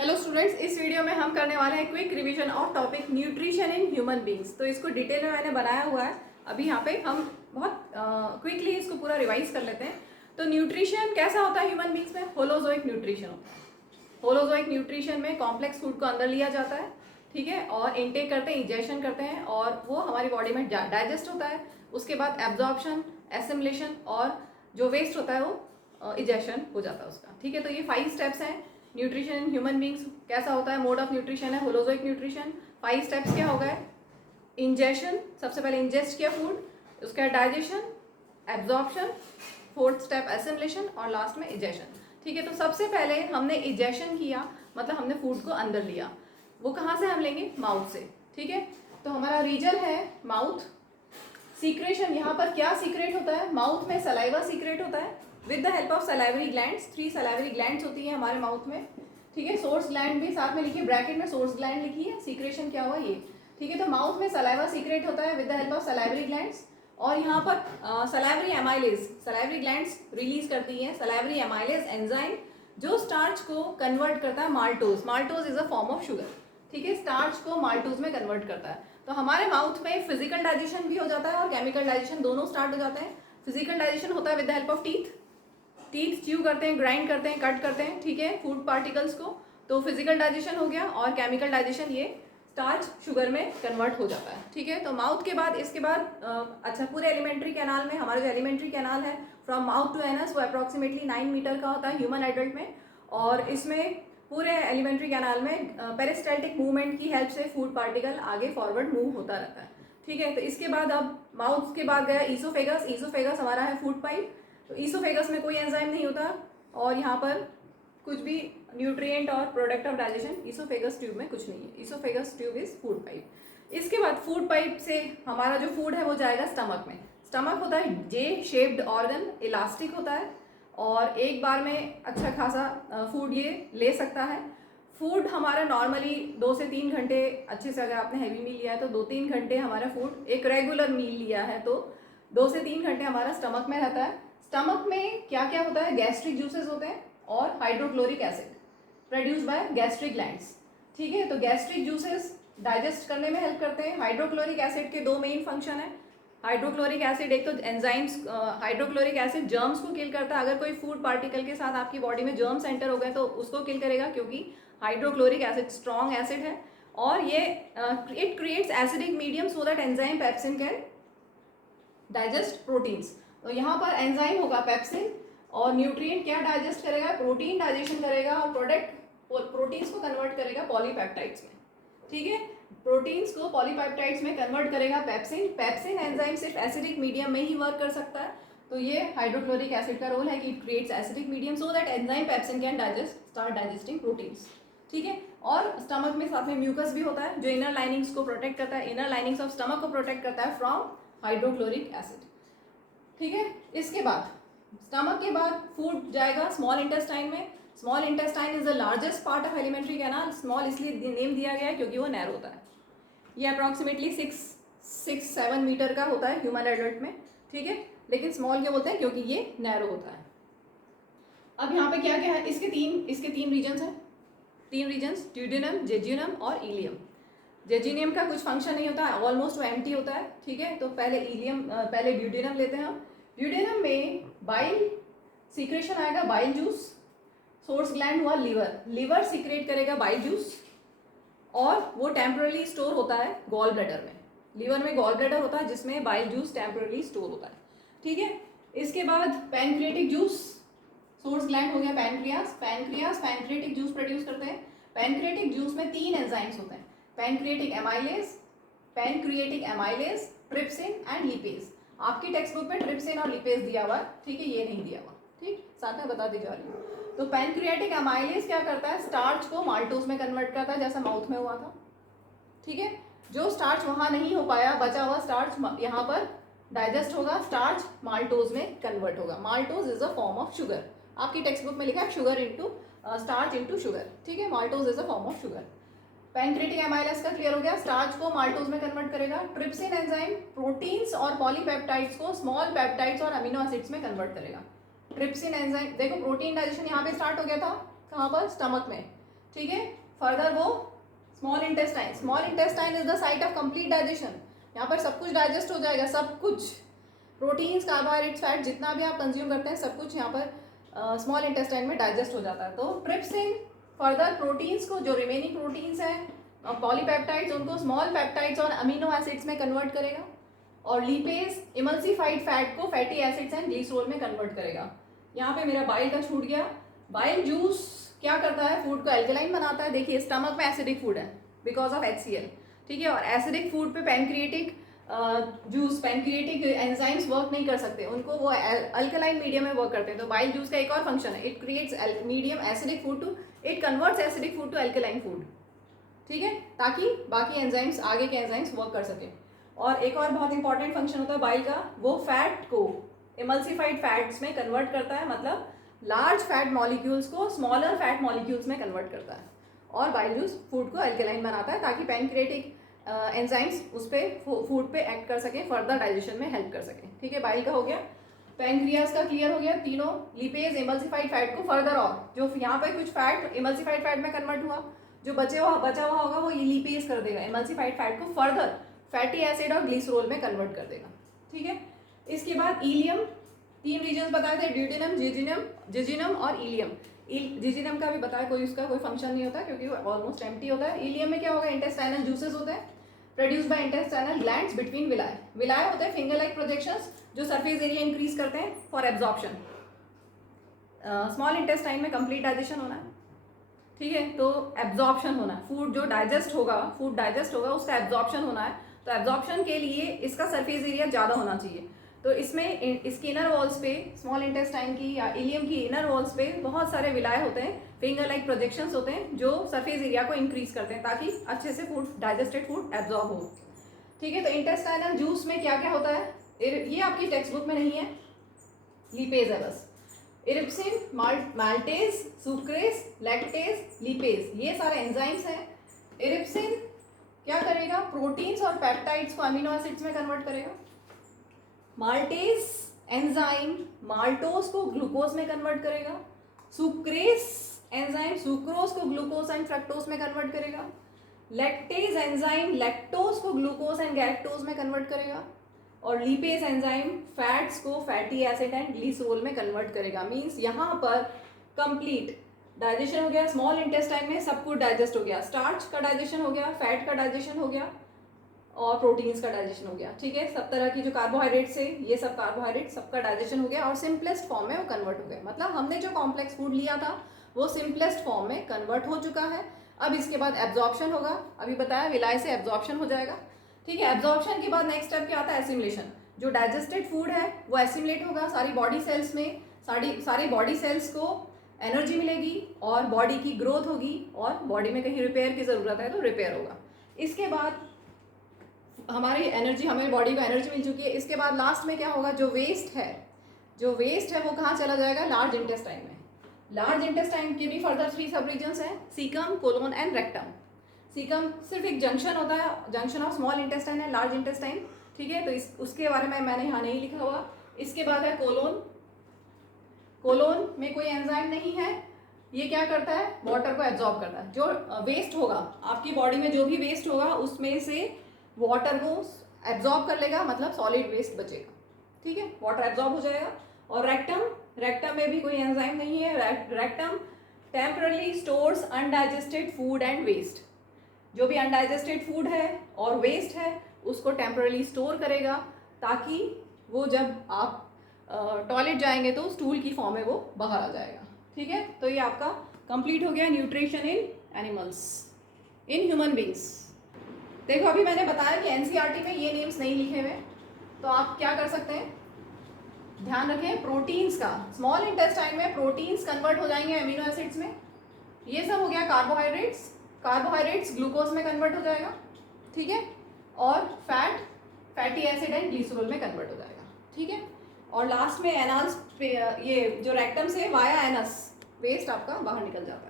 Hello students, इस video में हम करने वाले हैं quick revision of topic nutrition in human beings. तो इसको डिटेल में मैंने बनाया हुआ है। अभी यहाँ पे हम बहुत क्विकली इसको पूरा रिवाइज कर लेते हैं। तो न्यूट्रिशन कैसा होता है ह्यूमन बींग्स में? होलोजोइक न्यूट्रिशन होता है। होलोजोइक न्यूट्रिशन में कॉम्प्लेक्स फूड को अंदर लिया जाता है, ठीक है, और इनटेक करते हैं, इंजेक्शन करते हैं और वो हमारी बॉडी में डाइजेस्ट होता है। उसके बाद एब्जॉर्प्शन, एसिमिलेशन और जो वेस्ट होता है वो इजेक्शन हो जाता है उसका, ठीक है। तो ये 5 स्टेप्स हैं न्यूट्रिशन इन ह्यूमन बींग्स। कैसा होता है? मोड ऑफ न्यूट्रिशन है होलोजोइक न्यूट्रिशन। 5 स्टेप्स क्या हो गए? इंजेशन, सबसे पहले इंजेस्ट किया फूड, उसका digestion, absorption, 4th step assimilation और लास्ट में इजेक्शन, ठीक है। तो सबसे पहले हमने इजेक्शन किया, मतलब हमने फूड को अंदर लिया। वो कहाँ से हम लेंगे? माउथ से, ठीक है। तो हमारा रीजन है माउथ। सीक्रेशन, यहाँ पर क्या सीक्रेट होता है? माउथ में सलाइवा सीक्रेट होता है with the help of salivary glands. 3 salivary glands होती है हमारे माउथ में, ठीक है। सोर्स ग्लैंड भी साथ में लिखिए, ब्रैकेट में सोर्स ग्लैंड लिखी है। सीक्रेशन क्या हुआ ये, ठीक है। तो माउथ में सलाइवा सीक्रेट होता है with the help of salivary glands. और यहाँ पर salivary amylase, salivary glands release करती है सलाइवरी एमाइलेज एंजाइम, जो स्टार्च को कन्वर्ट करता है maltose. Maltose is a form of sugar, ठीक है। स्टार्च को माल्टोज में कन्वर्ट करता है। तो हमारे माउथ में फिजिकल डाइजेशन भी हो जाता है और केमिकल डाइजेशन, दोनों स्टार्ट हो जाते हैं। फिजिकल डाइजेशन होता है with the help of teeth. Teeth chew करते हैं, ग्राइंड करते हैं, कट करते हैं, ठीक है, फूड पार्टिकल्स को। तो फिजिकल डाइजेशन हो गया। और केमिकल डाइजेशन, ये स्टार्च शुगर में कन्वर्ट हो जाता है, ठीक है। तो माउथ के बाद, इसके बाद अच्छा, पूरे एलिमेंट्री कैनाल में, हमारा जो एलिमेंट्री कैनाल है फ्रॉम माउथ टू एनस, वो अप्रॉक्सीमेटली 9 मीटर का होता है ह्यूमन एडल्ट में। और इसमें पूरे एलिमेंट्री कैनाल में पेरिस्टाल्टिक मूवमेंट की हेल्प से फूड पार्टिकल आगे फॉरवर्ड मूव होता रहता है, ठीक है। तो इसके बाद अब माउथ के बाद गया ईसोफेगस। ईसोफेगस हमारा है फूड पाइप। तो ईसोफेगस में कोई एंजाइम नहीं होता और यहाँ पर कुछ भी न्यूट्रिएंट और product of digestion oesophagus tube में कुछ नहीं है। Oesophagus tube is food pipe. इसके बाद फूड पाइप से हमारा जो फूड है वो जाएगा स्टमक में। स्टमक होता है जे शेप्ड ऑर्गन, इलास्टिक होता है और एक बार में अच्छा खासा फूड ये ले सकता है। फूड हमारा नॉर्मली 2 से 3 घंटे, अच्छे से अगर आपने हैवी मील लिया है तो 2-3 घंटे हमारा फूड, एक रेगुलर मील लिया है तो 2 से 3 घंटे हमारा स्टमक में रहता है। स्टमक में क्या क्या होता है? गैस्ट्रिक जूसेस होते हैं और hydrochloric acid produce by gastric glands, ठीक है। तो गैस्ट्रिक जूसेस डाइजेस्ट करने में हेल्प करते हैं। हाइड्रोक्लोरिक एसिड के 2 मेन फंक्शन है। हाइड्रोक्लोरिक एसिड, एक तो एंजाइम्स, हाइड्रोक्लोरिक एसिड जर्म्स को किल करता है। अगर कोई फूड पार्टिकल के साथ आपकी बॉडी में जर्म्स एंटर हो गए तो उसको किल करेगा, क्योंकि हाइड्रोक्लोरिक एसिड स्ट्रॉन्ग एसिड है। और ये it creates acidic medium so that enzyme pepsin can digest proteins. तो यहाँ पर एंजाइम होगा पेप्सिन और न्यूट्रिएंट क्या डाइजेस्ट करेगा? प्रोटीन डाइजेशन करेगा और प्रोडक्ट प्रोटीन्स को कन्वर्ट करेगा पॉलीपेप्टाइड्स में, ठीक है। प्रोटीन्स को पॉलीपेप्टाइड्स में कन्वर्ट करेगा पेप्सिन। पेप्सिन एंजाइम सिर्फ एसिडिक मीडियम में ही वर्क कर सकता है। तो ये हाइड्रोक्लोरिक एसिड का रोल है कि it creates acidic medium so that enzyme pepsin can start digesting proteins, ठीक है। और स्टमक में साथ में म्यूकस भी होता है जो इनर लाइनिंग्स को प्रोटेक्ट करता है, इनर लाइनिंग्स ऑफ स्टमक को प्रोटेक्ट करता है फ्रॉम हाइड्रोक्लोरिक एसिड, ठीक है। इसके बाद स्टमक के बाद फूड जाएगा स्मॉल इंटेस्टाइन में। Small intestine is the largest part of alimentary canal. Small इसलिए नेम दिया गया है क्योंकि वो नैरो होता है। ये अप्रॉक्सीमेटली 6-7 मीटर का होता है ह्यूमन एडल्ट में, ठीक है। लेकिन स्मॉल क्यों बोलते हैं? क्योंकि ये नैरो होता है। अब यहाँ पे क्या क्या है? इसके तीन रीजन्स हैं। 3 रीजन्स, ड्यूडेनम, जेजुनम और इलियम। जेजुनियम का कुछ फंक्शन नहीं होता है, ऑलमोस्ट वो एम्प्टी होता है, ठीक है। तो पहले ड्यूडेनम लेते हैं हम। ड्यूडेनम में बाइल सीक्रेशन आएगा, बाइल जूस। सोर्स ग्लैंड हुआ लीवर, लीवर सीक्रेट करेगा बाइल जूस और वो टेम्पररी स्टोर होता है गॉल ब्लैडर में। लीवर में गॉल ब्लैडर होता है जिसमें बाइल जूस टेम्पररी स्टोर होता है, ठीक है। इसके बाद पैनक्रिएटिक जूस, सोर्स ग्लैंड हो गया पैनक्रियास। पैनक्रिएटिक जूस प्रोड्यूस करते हैं। पैनक्रिएटिक जूस में 3 एंजाइम्स होते हैं, pancreatic amylase, trypsin and lipase. आपकी टेक्स्ट बुक में ट्रिप्सिन और लिपेज दिया हुआ है, ठीक है, ये नहीं दिया हुआ, ठीक, साथ में बता दी जा रही हूँ। तो पैनक्रिएटिक एमाइलेज क्या करता है? स्टार्च को माल्टोज में कन्वर्ट करता है, जैसा माउथ में हुआ था, ठीक है। जो स्टार्च वहां नहीं हो पाया, बचा हुआ स्टार्च यहाँ पर डाइजेस्ट होगा, स्टार्च माल्टोज में कन्वर्ट होगा। Maltose is a form of sugar. आपकी टेक्स्ट बुक में लिखा है sugar into starch into sugar, ठीक है। Maltose is a form of sugar. Pancreatic amylase का क्लियर हो गया, स्टार्च को माल्टोज में कन्वर्ट करेगा। ट्रिप्सिन एंजाइम प्रोटीन्स और पॉलीपेप्टाइड्स को स्मॉल पेप्टाइड्स और अमीनो एसिड्स में कन्वर्ट करेगा। ट्रिप्सिन एंजाइम, देखो प्रोटीन डाइजेशन यहाँ पे स्टार्ट हो गया था, कहाँ पर? स्टमक में। ठीक है। फर्दर वो small intestine is the site of complete digestion. यहाँ पर सब कुछ डाइजेस्ट हो जाएगा, सब कुछ, प्रोटीन्स, कार्बोहाइड्रेट्स, फैट, जितना भी आप कंज्यूम करते हैं सब कुछ यहाँ पर स्मॉल इंटेस्टाइन में डाइजेस्ट हो जाता है। तो ट्रिप्सिन फर्दर प्रोटीन्स को, जो रिमेनिंग प्रोटीन्स हैं पॉलीपेप्टाइड्स, उनको स्मॉल पेप्टाइड्स और अमीनो एसिड्स में कन्वर्ट करेगा, और लीपेज इमल्सिफाइड फैट को फैटी एसिड्स एंड ग्लिसरॉल में कन्वर्ट करेगा। यहाँ पे मेरा बाइल का छूट गया। बाइल जूस क्या करता है, फूड को एल्कलाइन बनाता है। देखिए स्टमक में एसिडिक फूड है बिकॉज ऑफ HCl, ठीक है, और एसिडिक फूड पे पैनक्रिएटिक पैनक्रिएटिक एंजाइम्स वर्क नहीं कर सकते, उनको वो अल्कलाइन मीडियम में वर्क करते हैं। तो बाइल जूस का एक और फंक्शन है, it creates medium acidic food to, it converts acidic food to alkaline food, ठीक है, ताकि बाकी एंजाइम्स, आगे के एंजाइम्स वर्क कर सकें। और एक और बहुत इंपॉर्टेंट फंक्शन होता है बाइल का, वो फैट को इमल्सिफाइड फैट्स में कन्वर्ट करता है, मतलब लार्ज फैट मॉलिक्यूल्स को स्मॉलर फैट मॉलिक्यूल्स में कन्वर्ट करता है। और बाइल जूस फूड को अल्कलाइन बनाता है ताकि पैनक्रिएटिक एंजाइम्स उस पर फूड पे एक्ट कर सकें, फर्दर डाइजेशन में हेल्प कर सकें, ठीक है। बाइल का हो गया, पैनक्रियाज का क्लियर हो गया, तीनों। लिपेज इमल्सिफाइड फैट को फर्दर, और जो यहाँ पे कुछ फैट इमल्सिफाइड फैट में कन्वर्ट हुआ, जो बचा हुआ होगा वो लिपेज कर देगा, इमल्सिफाइड फैट को फर्दर फैटी एसिड और ग्लिसरॉल में कन्वर्ट कर देगा, ठीक है। इसके बाद इलियम, 3 रीजन्स बताए थे, ड्यूटेनम, जिजिनम और इलियम। जिजिनम का भी बताया, कोई उसका कोई फंक्शन नहीं होता क्योंकि वो ऑलमोस्ट एम्प्टी होता है। इलियम में क्या होगा, इंटेस्टाइनल जूसेस होते हैं produce by intestinal glands between villi. Villi होते हैं फिंगर लाइक प्रोजेक्शंस जो सरफेस एरिया इंक्रीज करते हैं फॉर एब्जॉर्प्शन। स्मॉल इंटेस्टाइन में कंप्लीट डाइजेशन होना है, ठीक है, तो एब्जॉर्प्शन होना है, फूड डाइजेस्ट होगा उसका एब्जॉर्प्शन होना है। तो एब्जॉर्प्शन के लिए इसका सरफेस एरिया ज़्यादा होना चाहिए। तो इसमें इसकी इनर वॉल्स पे, स्मॉल इंटेस्टाइन की या इलियम की इनर वॉल्स पे बहुत सारे विलाय होते हैं, फिंगर लाइक प्रोजेक्शंस होते हैं जो सरफेस एरिया को इंक्रीज करते हैं ताकि अच्छे से फूड, डाइजेस्टेड फूड एब्जॉर्ब हो, ठीक है। तो इंटेस्टाइनल जूस में क्या क्या होता है, ये आपकी टेक्स्ट बुक में नहीं है, लीपेज है बस। इरिप्सिन, माल्टेज, सुक्रेज, लैक्टेज, लीपेज, ये सारे एंजाइम्स हैं। इरिप्सिन क्या करेगा, प्रोटीन्स और पेप्टाइड्स को अमीनो एसिड्स में कन्वर्ट करेगा। माल्टेज एंजाइम माल्टोज को ग्लूकोज में कन्वर्ट करेगा। सुक्रेज एंजाइम सुक्रोज को ग्लूकोज एंड फ्रक्टोज में कन्वर्ट करेगा। लैक्टेज एंजाइम लैक्टोज को ग्लूकोज एंड गैलेक्टोज में कन्वर्ट करेगा। और लीपेज एंजाइम फैट्स को फैटी एसिड एंड ग्लिसरॉल में कन्वर्ट करेगा। मीन्स यहाँ पर कंप्लीट डाइजेशन हो गया, स्मॉल इंटेस्टाइन में सब कुछ डाइजेस्ट हो गया, स्टार्च का डाइजेशन हो गया, फैट का डाइजेशन हो गया और प्रोटीन्स का डाइजेशन हो गया, ठीक है। सब तरह की जो कार्बोहाइड्रेट्स है, ये सब कार्बोहाइड्रेट सबका डाइजेशन हो गया और सिंपलेस्ट फॉर्म में वो कन्वर्ट हो गया। मतलब हमने जो कॉम्प्लेक्स फूड लिया था वो सिंपलेस्ट फॉर्म में कन्वर्ट हो चुका है। अब इसके बाद एब्जॉर्प्शन होगा, अभी बताया विलाय से एब्जॉर्प्शन हो जाएगा, ठीक है। एब्जॉर्प्शन के बाद नेक्स्ट स्टेप क्या आता है, एसिमिलेशन। जो डाइजेस्टेड फूड है वो एसिमिलेट होगा सारी बॉडी सेल्स में, सारी बॉडी सेल्स को एनर्जी मिलेगी और बॉडी की ग्रोथ होगी और बॉडी में कहीं रिपेयर की ज़रूरत है तो रिपेयर होगा। इसके बाद हमारी बॉडी को एनर्जी मिल चुकी है। इसके बाद लास्ट में क्या होगा, जो वेस्ट है वो कहाँ चला जाएगा, लार्ज इंटेस्टाइन में। लार्ज इंटेस्टाइन के भी फर्दर 3 सब रीजन्स हैं, caecum, colon and rectum. Caecum सिर्फ एक जंक्शन होता है, junction of small intestine and large intestine, ठीक है। तो उसके बारे में मैंने यहाँ नहीं लिखा हुआ। इसके बाद है कोलोन। कोलोन में कोई एंजाइम नहीं है, ये क्या करता है, वाटर को एब्जॉर्ब करता है। जो वेस्ट होगा आपकी बॉडी में, जो भी वेस्ट होगा उसमें से वाटर को एब्जॉर्ब कर लेगा, मतलब सॉलिड वेस्ट बचेगा, ठीक है, वाटर एब्जॉर्ब हो जाएगा। और रेक्टम में भी कोई एंजाइम नहीं है। Rectum temporarily stores undigested food and waste. जो भी अनडाइजेस्टेड फूड है और वेस्ट है उसको टेम्परली स्टोर करेगा ताकि वो जब आप टॉयलेट जाएंगे तो स्टूल की फॉर्म में वो बाहर आ जाएगा, ठीक है। तो ये आपका कंप्लीट हो गया nutrition in animals, in human beings. देखो अभी मैंने बताया कि एनसीईआरटी में ये नेम्स नहीं लिखे हुए, तो आप क्या कर सकते हैं, ध्यान रखें प्रोटीन्स का। स्मॉल इंटेस्टाइन में प्रोटीन्स कन्वर्ट हो जाएंगे अमीनो एसिड्स में। ये सब हो गया कार्बोहाइड्रेट्स ग्लूकोज में कन्वर्ट हो जाएगा, ठीक है। और फैटी एसिड एंड ग्लिसरॉल में कन्वर्ट हो जाएगा, ठीक है। और लास्ट में एनाल्स, ये जो रेक्टम से वाया एनस वेस्ट आपका बाहर निकल जाता है।